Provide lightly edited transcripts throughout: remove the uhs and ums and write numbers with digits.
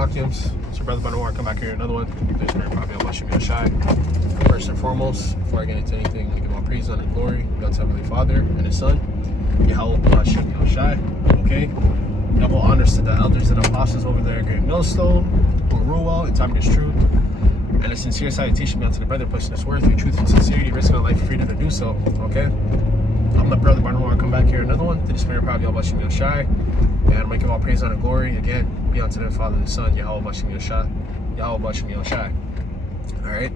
It's your brother Banawar. Come back here, another one. There's probably Yahawashi. First and foremost, before I get into anything, I give all praise, honor, and glory to God's Heavenly Father and His Son, Yahawashi. Okay? Double honors to the elders and apostles over there at Great Millstone, who rule well in time and truth. And a sincere salutation unto the brother pushing this word through truth and sincerity, risking our life freedom to do so. Okay? I'm the brother Banawar. Come back here, another one. To the spirit of Yahawashi. And I'm making all praise, honor, and glory again be unto the Father and the Son, Yahawashi. Alright?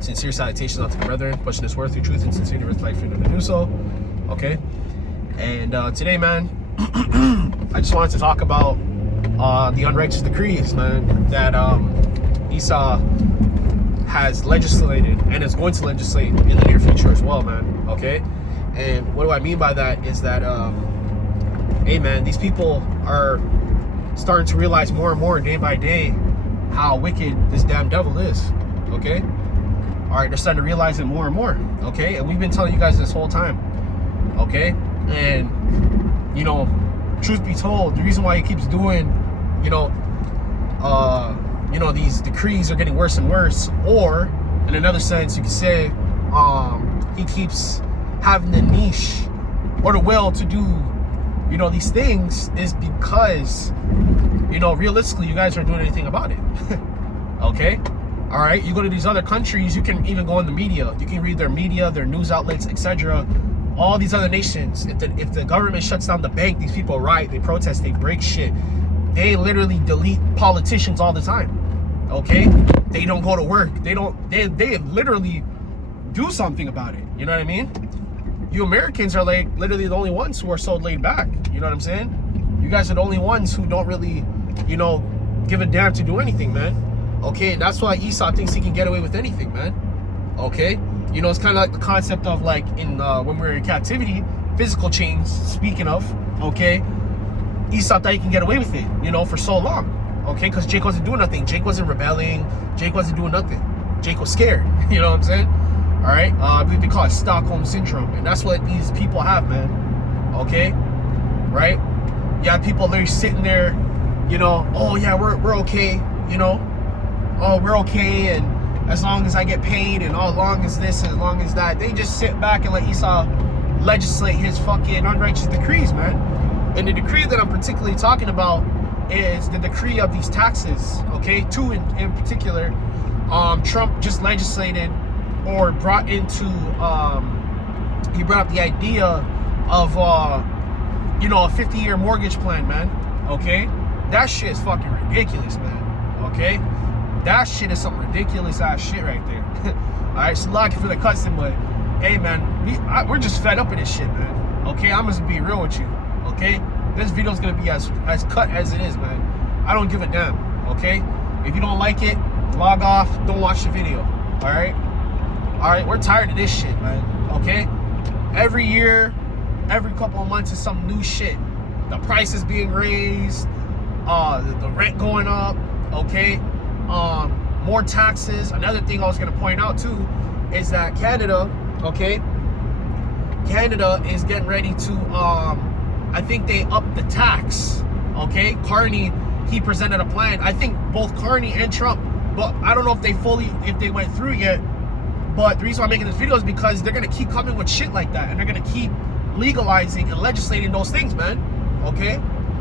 Sincere salutations unto the brethren, pushing this word through truth and sincerity, with life freedom to do so. Okay? And today, man, I just wanted to talk about the unrighteous decrees, man, that Esau has legislated and is going to legislate in the near future as well, man. Okay? And what do I mean by that is that hey, man, these people are starting to realize more and more day by day how wicked this damn devil is. Okay? All right, they're starting to realize it more and more. Okay? And we've been telling you guys this whole time. Okay? And, you know, truth be told, the reason why he keeps doing, these decrees are getting worse and worse, or in another sense, you could say, he keeps having the niche or the will to do, these things is because, realistically, you guys aren't doing anything about it. Okay? All right? You go to these other countries, you can even go in the media. You can read their media, their news outlets, etc. All these other nations, if the government shuts down the bank, these people riot, they protest, they break shit. They literally delete politicians all the time. Okay? They don't go to work. They literally do something about it. You know what I mean? You Americans are like literally the only ones who are so laid back. You know what I'm saying? You guys are the only ones who don't really, give a damn to do anything, man. Okay? That's why Esau thinks he can get away with anything, man. Okay? It's kind of like the concept of like in when we were in captivity, physical chains, speaking of, okay? Esau thought he can get away with it, for so long. Okay? Because Jake wasn't doing nothing. Jake wasn't rebelling. Jake wasn't doing nothing. Jake was scared. You know what I'm saying? All right, I believe they call it Stockholm Syndrome, and that's what these people have, man. Okay, right? You have people literally sitting there, oh yeah, we're okay, oh we're okay, and as long as I get paid, and as long as this, and as long as that, they just sit back and let Esau legislate his fucking unrighteous decrees, man. And the decree that I'm particularly talking about is the decree of these taxes. Okay, two in particular. Trump just legislated. Or brought into, he brought up the idea of, a 50-year mortgage plan, man. Okay? That shit is fucking ridiculous, man. Okay? That shit is some ridiculous ass shit right there. Alright, so lucky for the cussing, but hey, man, we're just fed up with this shit, man. Okay? I'm gonna be real with you. Okay? This video's gonna be as cut as it is, man. I don't give a damn. Okay? If you don't like it, log off. Don't watch the video. Alright? Alright, we're tired of this shit, man. Okay? Every year, every couple of months is some new shit. The price is being raised, the rent going up, okay? More taxes. Another thing I was gonna point out too is that Canada, okay? Canada is getting ready to I think they upped the tax. Okay? Carney, he presented a plan. I think both Carney and Trump, but I don't know if they went through yet. But the reason why I'm making this video is because they're going to keep coming with shit like that. And they're going to keep legalizing and legislating those things, man. Okay?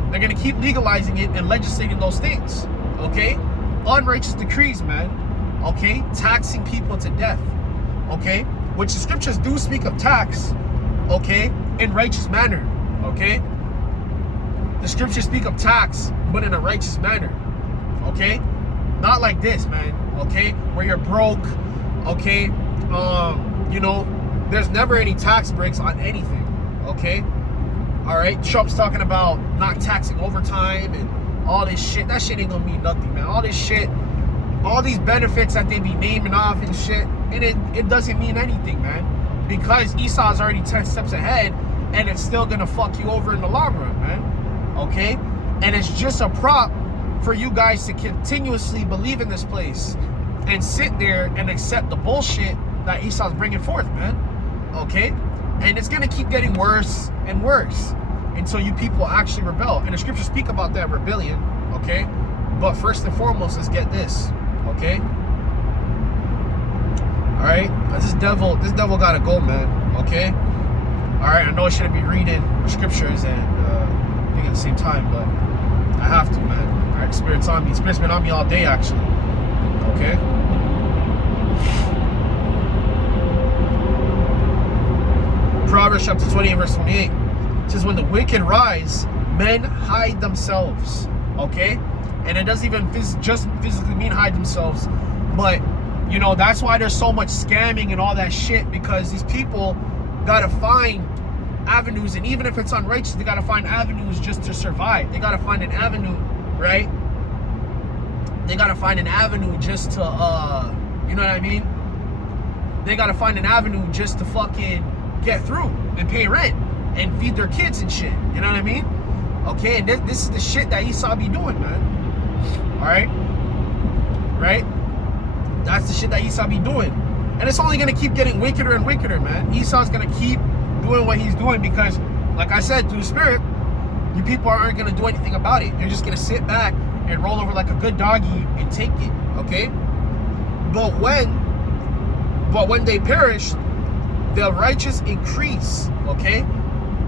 They're going to keep legalizing it and legislating those things. Okay? Unrighteous decrees, man. Okay? Taxing people to death. Okay? Which the scriptures do speak of tax. Okay? In righteous manner. Okay? The scriptures speak of tax, but in a righteous manner. Okay? Not like this, man. Okay? Where you're broke. Okay? There's never any tax breaks on anything. Okay? Alright? Trump's talking about not taxing overtime and all this shit. That shit ain't gonna mean nothing, man. All this shit, all these benefits that they be naming off and shit, and it doesn't mean anything, man. Because Esau's already 10 steps ahead, and it's still gonna fuck you over in the long run, man. Okay? And it's just a prop for you guys to continuously believe in this place and sit there and accept the bullshit that Esau's bringing forth, man. Okay? And it's gonna keep getting worse and worse until you people actually rebel. And the scriptures speak about that rebellion, okay? But first and foremost, let's get this, okay? All right, this devil gotta go, man. Okay. All right, I know I shouldn't be reading scriptures and thinking at the same time, but I have to, man. All right, Spirit's on me. Spirit's been on me all day, actually. Okay. Proverbs chapter 28, verse 28. It says, when the wicked rise, men hide themselves. Okay? And it doesn't even just physically mean hide themselves, but, you know, that's why there's so much scamming and all that shit, because these people gotta find avenues, and even if it's unrighteous, they gotta find avenues just to survive. They gotta find an avenue, right? They gotta find an avenue just to, you know what I mean? They gotta find an avenue just to fucking get through and pay rent and feed their kids and shit. You know what I mean? Okay, and this is the shit that Esau be doing, man. All right? Right? That's the shit that Esau be doing. And it's only gonna keep getting wickeder and wickeder, man. Esau's gonna keep doing what he's doing because, like I said, through the Spirit, you people aren't gonna do anything about it. They're just gonna sit back and roll over like a good doggy and take it, okay? But when they perish, the righteous increase, okay?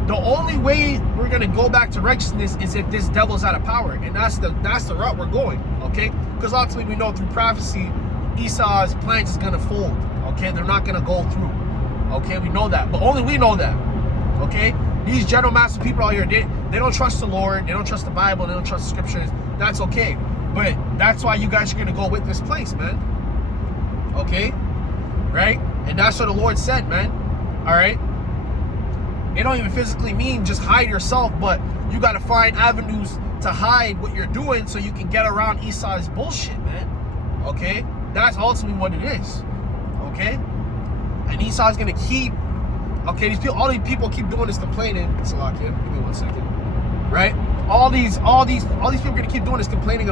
The only way we're gonna go back to righteousness is if this devil's out of power, and that's the route we're going, okay? Because ultimately we know through prophecy, Esau's plans is gonna fold, okay? They're not gonna go through, okay? We know that, but only we know that, okay? These general master people out here, they don't trust the Lord, they don't trust the Bible, they don't trust the scriptures. That's okay, but that's why you guys are gonna go with this place, man. Okay, right? And that's what the Lord said, man. All right. It don't even physically mean just hide yourself, but you got to find avenues to hide what you're doing so you can get around Esau's bullshit, man. Okay, that's ultimately what it is. Okay, and Esau's gonna keep. Okay, all these people keep doing this complaining. Salakia, give me 1 second. Right? All these people are gonna keep doing this complaining,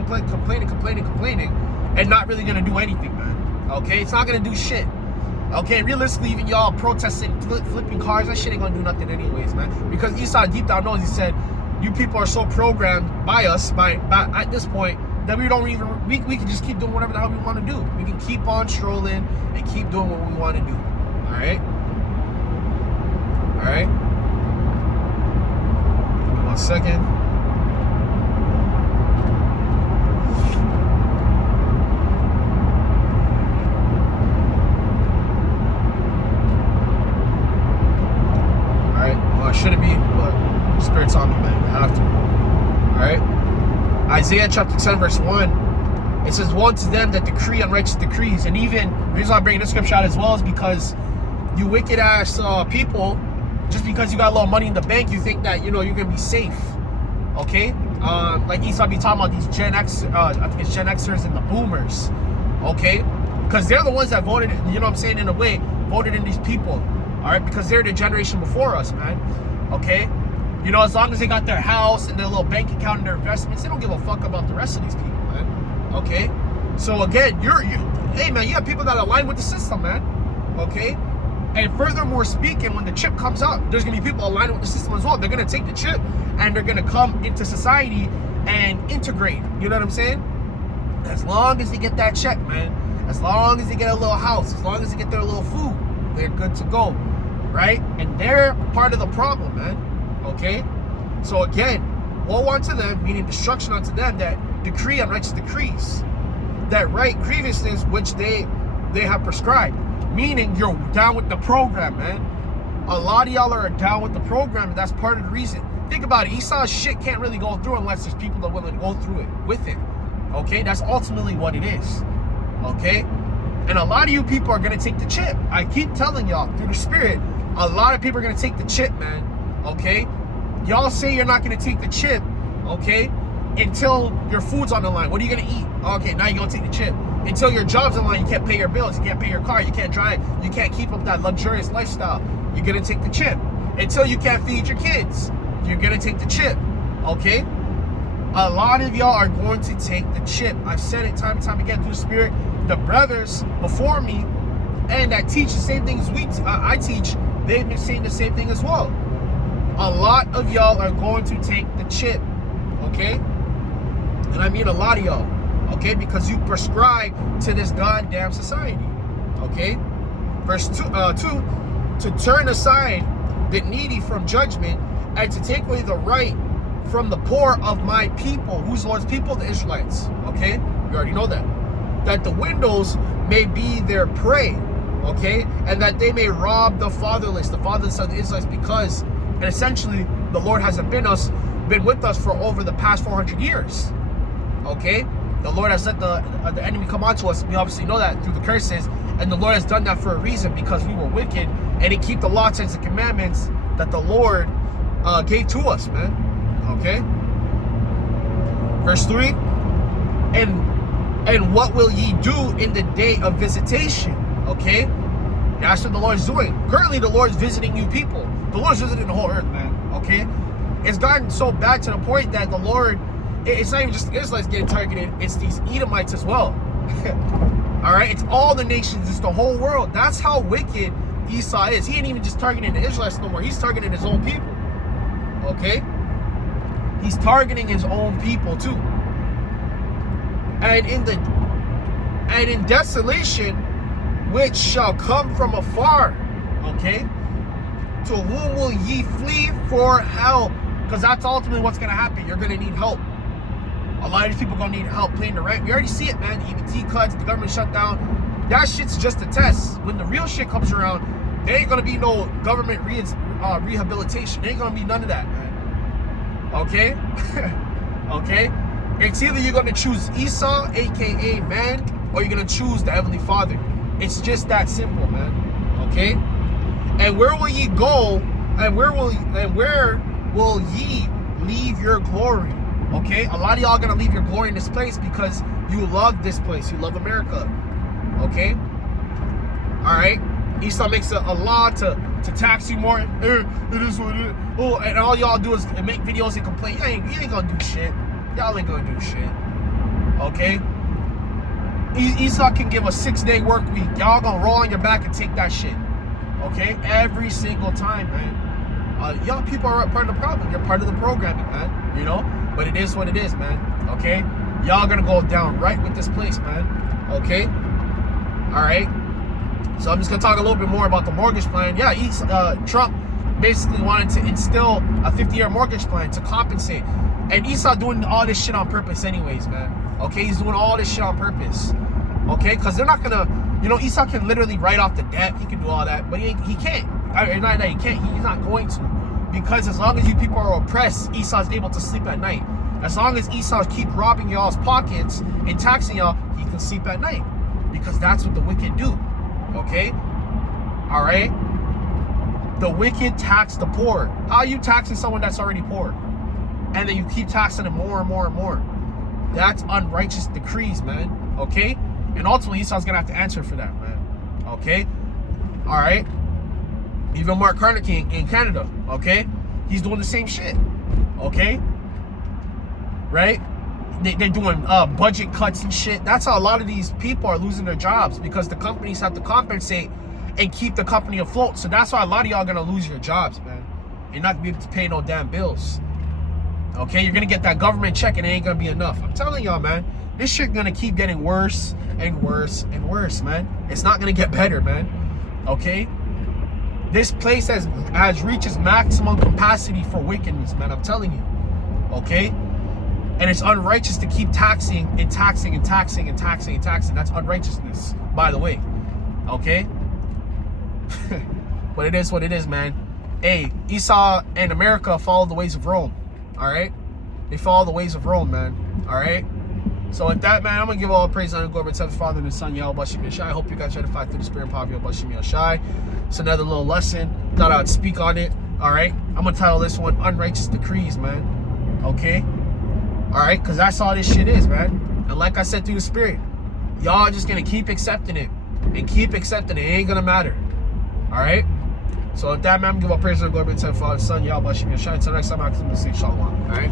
and not really gonna do anything, man. Okay, it's not gonna do shit. Okay, realistically, even y'all protesting, flipping cars, that shit ain't gonna do nothing anyways, man. Because Esau deep down knows, he said, you people are so programmed by us, by at this point, that we don't even, we can just keep doing whatever the hell we want to do. We can keep on strolling and keep doing what we want to do. All right? All right? Give me 1 second. Shouldn't be, but the Spirit's on me, man. I have to. Alright? Isaiah chapter 10, verse 1. It says, woe to them that decree unrighteous decrees. And even, the reason I'm bringing this scripture out as well is because you wicked ass people, just because you got a little money in the bank, you think that, you know, you're going to be safe. Okay? Like Esau be talking about these Gen X, I think it's Gen Xers and the boomers. Okay? Because they're the ones that voted, you know what I'm saying, in a way, voted in these people. All right, because they're the generation before us, man. Okay, you know, as long as they got their house and their little bank account and their investments, they don't give a fuck about the rest of these people, man. Okay, so again, hey, man, you have people that align with the system, man. Okay, and furthermore speaking, when the chip comes out, there's gonna be people aligning with the system as well. They're gonna take the chip and they're gonna come into society and integrate. You know what I'm saying? As long as they get that check, man. As long as they get a little house, as long as they get their little food, they're good to go. Right? And they're part of the problem, man. Okay? So again, woe unto them, meaning destruction unto them that decree unrighteous decrees, that right grievousness which they have prescribed. Meaning you're down with the program, man. A lot of y'all are down with the program, and that's part of the reason. Think about it. Esau's shit can't really go through unless there's people that are willing to go through it with it. Okay? That's ultimately what it is. Okay? And a lot of you people are going to take the chip. I keep telling y'all through the Spirit, a lot of people are going to take the chip, man. Okay? Y'all say you're not going to take the chip, okay, until your food's on the line. What are you going to eat? Okay, now you're going to take the chip. Until your job's on the line, you can't pay your bills, you can't pay your car, you can't drive, you can't keep up that luxurious lifestyle. You're going to take the chip. Until you can't feed your kids, you're going to take the chip, okay? A lot of y'all are going to take the chip. I've said it time and time again through the Spirit. The brothers before me and that teach the same things I teach, they've been saying the same thing as well. A lot of y'all are going to take the chip, okay? And I mean a lot of y'all. okay? Because you prescribe to this goddamn society, okay? Verse 2, to turn aside the needy from judgment and to take away the right from the poor of my people. Whose Lord's people? The Israelites, okay? You already know that. That the windows may be their prey, okay? And that they may rob the fatherless of the Israelites, because, and essentially, the Lord hasn't been with us for over the past 400 years, okay? The Lord has let the enemy come onto us. We obviously know that through the curses, and the Lord has done that for a reason, because we were wicked, and He keep the law, statutes, and commandments that the Lord gave to us, man, okay? Verse 3, and what will ye do in the day of visitation? Okay? That's what the Lord is doing. Currently, the Lord is visiting you people. The Lord is visiting the whole earth, man. Okay? It's gotten so bad to the point that the Lord, it's not even just the Israelites getting targeted, it's these Edomites as well. Alright? It's all the nations, it's the whole world. That's how wicked Esau is. He ain't even just targeting the Israelites no more. He's targeting his own people. Okay? He's targeting his own people too. And in desolation, which shall come from afar, okay? To whom will ye flee for help? Because that's ultimately what's going to happen. You're going to need help. A lot of these people are going to need help playing the right. We already see it, man. The EBT cuts, the government shutdown. That shit's just a test. When the real shit comes around, there ain't going to be no government rehabilitation. There ain't going to be none of that, man. Okay? Okay? It's either you're going to choose Esau, a.k.a. man, or you're going to choose the Heavenly Father. It's just that simple, man. Okay? And where will ye go? And where will ye leave your glory? Okay? A lot of y'all are going to leave your glory in this place because you love this place. You love America. Okay? Alright? Esau makes a law to tax you more. It is what it is. Oh, and all y'all do is make videos and complain. You ain't going to do shit. Y'all ain't gonna do shit. Okay? Esau can give a 6-day work week. Y'all gonna roll on your back and take that shit. Okay? Every single time, man. Y'all people are part of the problem. You're part of the programming, man. You know? But it is what it is, man. Okay? Y'all gonna go down right with this place, man. Okay? Alright? So I'm just gonna talk a little bit more about the mortgage plan. Yeah, Trump basically wanted to instill a 50-year mortgage plan to compensate. And Esau doing all this shit on purpose anyways, man. Okay, he's doing all this shit on purpose. Okay, because they're not gonna, Esau can literally write off the debt. He can do all that, but he can't. Not that he can't. He's not going to. Because as long as you people are oppressed, Esau's able to sleep at night. As long as Esau keep robbing y'all's pockets and taxing y'all, he can sleep at night. Because that's what the wicked do. Okay? Alright? The wicked tax the poor. How are you taxing someone that's already poor? And then you keep taxing them more and more and more. That's unrighteous decrees, man. Okay? And ultimately, Esau's going to have to answer for that, man. Okay? Alright? Even Mark Carter King in Canada. Okay? He's doing the same shit. Okay? Right? They're doing budget cuts and shit. That's how a lot of these people are losing their jobs. Because the companies have to compensate and keep the company afloat. So that's why a lot of y'all are going to lose your jobs, man. You're not going to be able to pay no damn bills. Okay, you're gonna get that government check and it ain't gonna be enough. I'm telling y'all, man, this shit gonna keep getting worse and worse and worse, man. It's not gonna get better, man. Okay? This place has reached its maximum capacity for wickedness, man. I'm telling you. Okay? And it's unrighteous to keep taxing and taxing and taxing and taxing and taxing. That's unrighteousness, by the way. Okay? But it is what it is, man. Hey, Esau and America follow the ways of Rome. Alright? They follow the ways of Rome, man. Alright? So with that, man, I'm going to give all praise and glory to the Father and the Son, Yahawashi. I hope you guys try to fight through the spirit and power of Yahawashi. It's another little lesson. Thought I'd speak on it. Alright? I'm going to title this one, Unrighteous Decrees, man. Okay? Alright? Because that's all this shit is, man. And like I said through the spirit, y'all just going to keep accepting it. And keep accepting it. It ain't going to matter. Alright? So with that, man, I'm going to give all praise and glory to the Father, Son, Yahawashi. Until next time, I'm going to say shalom. Alright?